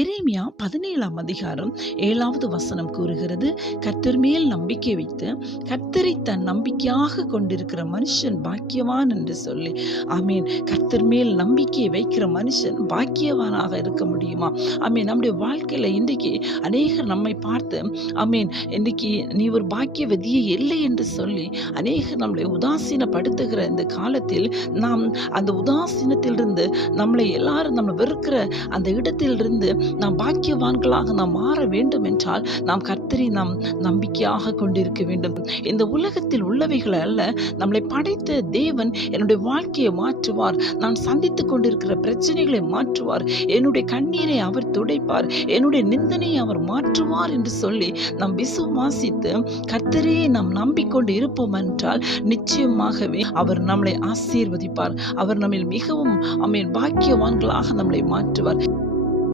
எரேமியா 17ஆம் அதிகாரம் 7வது வசனம் கூறுகிறது, கர்த்தர் மேல் நம்பிக்கை வைத்து கர்த்தரை தன் நம்பிக்கையாக கொண்டிருக்கிற மனுஷன் பாக்கியவான் என்று சொல்லி. ஆமீன். கர்த்தர் மேல் நம்பிக்கை வைக்கிற மனுஷன் பாக்கியவானாக இருக்க முடியுமா? ஆமீன். நம்முடைய வாழ்க்கையில இன்றைக்கு அநேகர் நம்மை பார்த்து ஆமீன் இன்றைக்கு நீ ஒரு பாக்கியவதியே இல்லை என்று சொல்லி அநேகர் நம்மளை உதாசீனப்படுத்துகிற இந்த காலத்தில் நாம் அந்த உதாசீனத்திலிருந்து நம்மளை எல்லாரும் நம்ம வெறுக்கிற அந்த இடத்திலிருந்து நாம் பாக்கியவான்களாக நாம் மாற வேண்டும் என்றால் நாம் கர்த்தரை நாம் நம்பிக்கையாக கொண்டிருக்க வேண்டும். இந்த உலகத்தில் உள்ளவைகள் அல்ல, நம்மளை படைத்த தேவன் என்னுடைய வாழ்க்கையை மாற்றுவார். நான் சந்தித்துக் கொண்டிருக்கிற பிரச்சனைகளை மாற்றுவார். என்னுடைய கண்ணீரை அவர் துடைப்பார். என்னுடைய நிந்தனையை அவர் மாற்றுவார் என்று சொல்லி நாம் விசுவாசித்து கர்த்தரே நாம் நம்பிக்கொண்டு இருப்போம் என்றால் நிச்சயமாகவே அவர் நம்மளை ஆசீர்வதிப்பார். அவர் நம்மில் மிகவும் பாக்கியவான்களாக நம்மளை மாற்றுவார்.